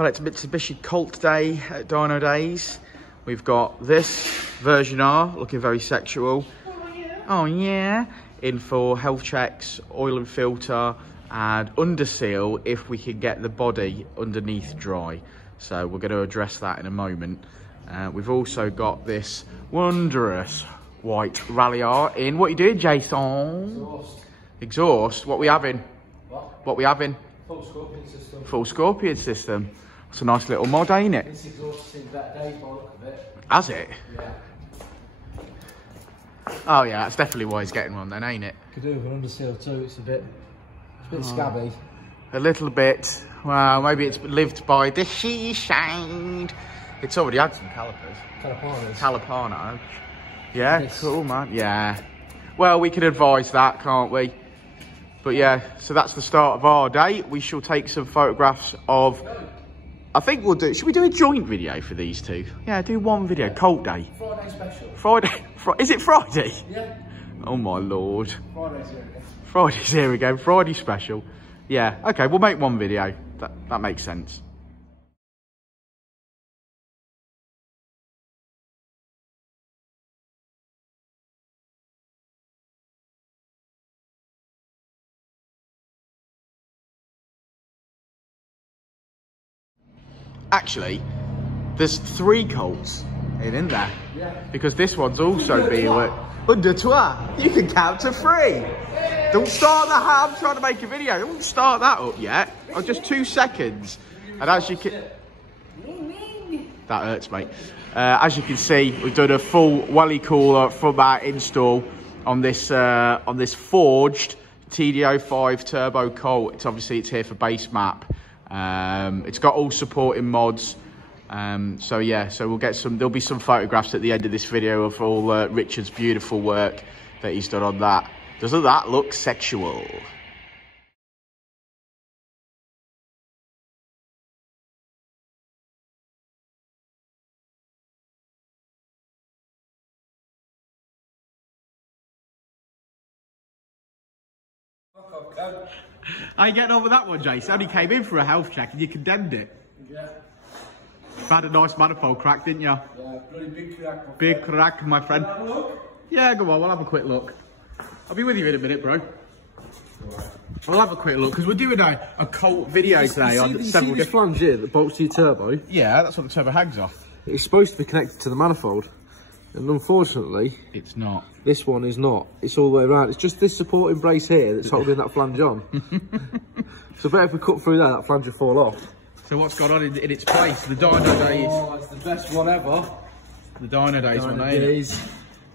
Well, it's Mitsubishi Colt day at Dynodaze. We've got this version R, looking very sexual. Oh yeah. In for health checks, oil and filter, and under seal if we can get the body underneath dry. So we're going to address that in a moment. We've also got this wondrous white Ralliart in. What are you doing, Jason? Exhaust. Exhaust? What we having? What we having? Full scorpion system. Full scorpion system. It's a nice little mod, ain't it? This exhaust has seen better days by the look of it. Has it? Yeah. Oh yeah, that's definitely why he's getting one then, ain't it? Could do with an underseal too. It's a bit scabby. A little bit. Well, maybe it's lived by the seaside. It's already had some calipers. Calipano. Yeah, yes. Cool, man. Yeah. Well, we can advise that, can't we? But yeah, so that's the start of our day. We shall take some photographs of... I think we'll do... Should we do a joint video for these two? Yeah, do one video. Colt day. Friday special. Friday. Is it Friday? Yeah. Oh my Lord. Friday's here again. Friday's here again. Friday special. Yeah. Okay, we'll make one video. That makes sense. Actually, there's 3 Colts in there. Yeah. Because this one's also being worked. Under toi. You can count to 3. Don't start that. I'm trying to make a video. Don't start that up yet. Oh, just 2 seconds. And as you can... That hurts, mate. As you can see, we've done a full welly cooler from our install on this forged TD05 turbo Colt. It's here for base map. It's got all supporting mods. So yeah, so we'll get some, there'll be some photographs at the end of this video of all Richard's beautiful work that he's done on that. Doesn't that look sexual? How you getting on with that one, Jason? Only came in for a health check and you condemned it. Yeah. You've had a nice manifold crack, didn't you? Yeah, bloody big crack. Big crack, my friend. Have a look? Yeah, go on, we'll have a quick look. I'll be with you in a minute, bro. Right. We'll have a quick look, because we're doing a Colt video today on several different... flange here that bolts to your turbo? Yeah, that's what the turbo hangs off. It's supposed to be connected to the manifold. And unfortunately... It's not. This one is not. It's all the way around. It's just this supporting brace here that's holding that flange on. So better if we cut through that flange will fall off. So what's got on in its place? The Dynodaze. Oh, it's the best one ever. The Dynodaze one, ain't it?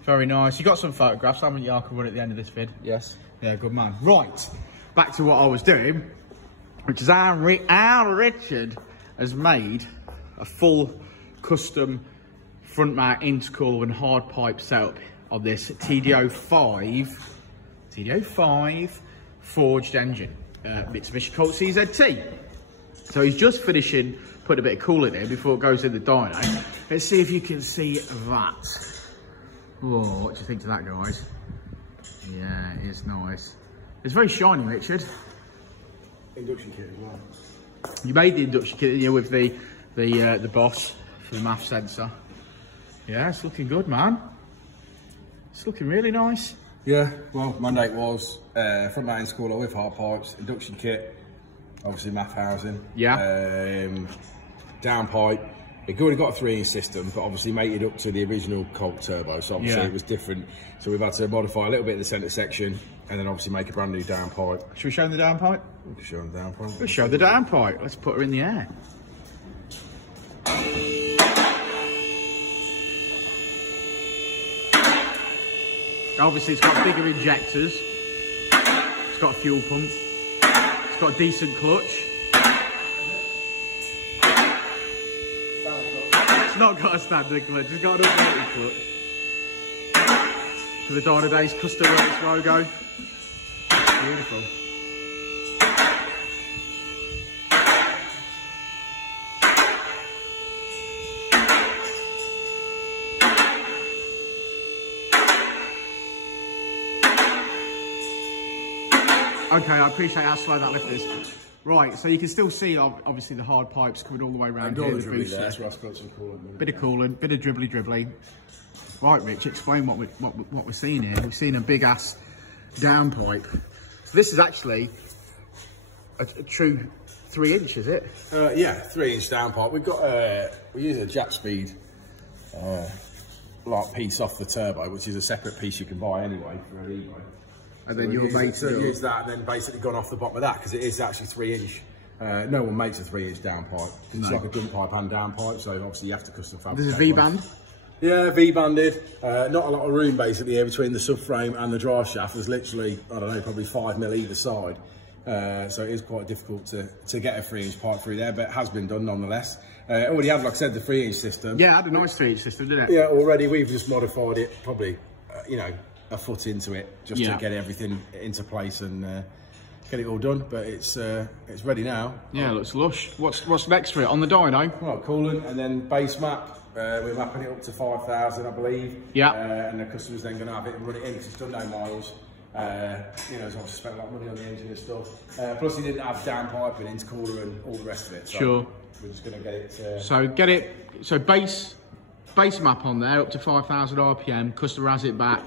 Very nice. You got some photographs, haven't you? I can run at the end of this vid. Yes. Yeah, good man. Right, back to what I was doing, which is our Richard has made a full custom front mount intercooler and hard pipe setup on this TD05 forged engine, Mitsubishi Colt CZT. So he's just finishing putting a bit of coolant in before it goes in the dyno. Let's see if you can see that. Whoa, what do you think to that, guys? Yeah, it is nice. It's very shiny, Richard. Induction kit as well. You made the induction kit, didn't you, with the boss for the MAF sensor. Yeah, it's looking good, man. It's looking really nice. Yeah, well, mandate was front mount intercooler with hard pipes, induction kit, obviously MAF housing. Yeah. Downpipe. We've already got a 3-inch system, but obviously mated up to the original Colt turbo, so obviously it was different. So we've had to modify a little bit of the centre section, and then obviously make a brand new downpipe. Should we show them the downpipe? We can show them the downpipe. Let's show the downpipe. Let's put her in the air. Obviously it's got bigger injectors, it's got a fuel pump, it's got a decent clutch. It's not got a standard clutch, it's got an updated clutch. For the Dynodaze Custom Works logo. Beautiful. Okay, I appreciate how slow that lift is. Right, so you can still see obviously the hard pipes coming all the way around here. The booster. That's where I spilled some coolant. Bit of coolant, bit of dribbly. Right, Rich, explain what we're seeing here. We're seeing a big ass downpipe. So this is actually a true 3-inch, is it? Yeah, 3-inch downpipe. We've got we're using a Jap Speed like piece off the turbo, which is a separate piece you can buy anyway for an eBay. And then you'll make use that, and then basically gone off the bottom of that because it is actually 3-inch. No one makes a 3-inch downpipe. It's like a dump pipe and downpipe, so obviously you have to custom fabricate. This is V-band. Yeah, V-banded. Not a lot of room basically here between the subframe and the drive shaft. There's literally, I don't know, probably 5 mil either side. So it is quite difficult to get a 3-inch pipe through there, but it has been done nonetheless. Already had, like I said, the 3-inch system. Yeah, it had a nice 3-inch system, didn't it? Yeah, already we've just modified it, probably, you know, a foot into it, just to get everything into place and get it all done. But it's ready now. Yeah, it looks lush. What's next for it on the dyno? Well, coolant and then base map. We're mapping it up to 5,000, I believe. Yeah. And the customer's then going to have it and run it in because it's done no miles. You know, he's obviously spent a lot of money on the engine and stuff. Plus, he didn't have downpipe and intercooler and all the rest of it. So sure. We're just going to get it. So base map on there up to 5,000 RPM. Customer has it back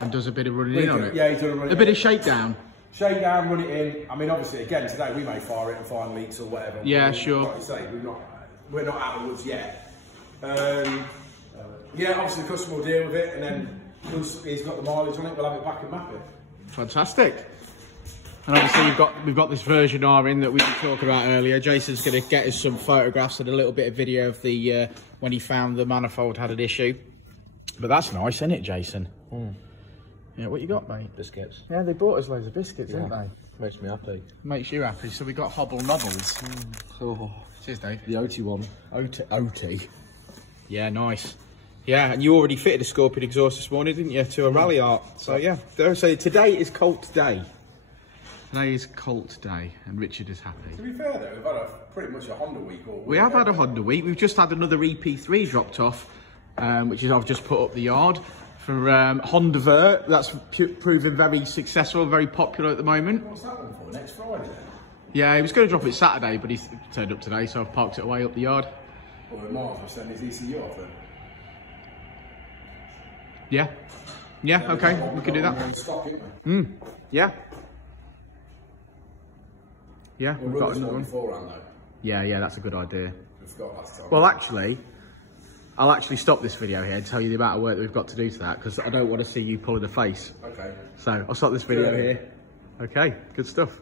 and does a bit of running in on it. Yeah, he's done a bit of shakedown. Shakedown, run it in. I mean, obviously, again today we may fire it and find leaks or whatever. Yeah, sure. Like you say, we're not out of the woods yet. Yeah, obviously the customer will deal with it, and then once he's got the mileage on it, we'll have it back and map it. Fantastic. And obviously we've got this version R in that we were talking about earlier. Jason's going to get us some photographs and a little bit of video of the when he found the manifold had an issue. But that's nice, isn't it, Jason? Mm. Yeah, what you got, mate? Biscuits. Yeah, they brought us loads of biscuits, didn't they? Makes me happy. Makes you happy. So we got hobble nobbles. Oh. Cheers, Dave. The OT one. OT. Yeah, nice. Yeah, and you already fitted a Scorpion exhaust this morning, didn't you, to a Ralliart? So yeah, so today is Colt day. Today is Colt day, and Richard is happy. To be fair though, we've had pretty much a Honda week all week. We have had a Honda week. We've just had another EP3 dropped off, which is I've just put up the yard for Honda Vert. That's proving very successful, very popular at the moment. What's that one for? Next Friday then? Yeah, he was going to drop it Saturday, but he's turned up today, so I've parked it away up the yard. Well, we might as well send his ECU off then. Yeah. Yeah, okay, we can do that. Stock, yeah. Yeah, we've got another one beforehand though. Yeah, that's a good idea. We've got last time. Well, actually, I'll actually stop this video here and tell you the amount of work that we've got to do to that, because I don't want to see you pulling a face. Okay. So I'll stop this video here. Okay, good stuff.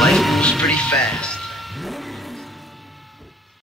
Light was pretty fast.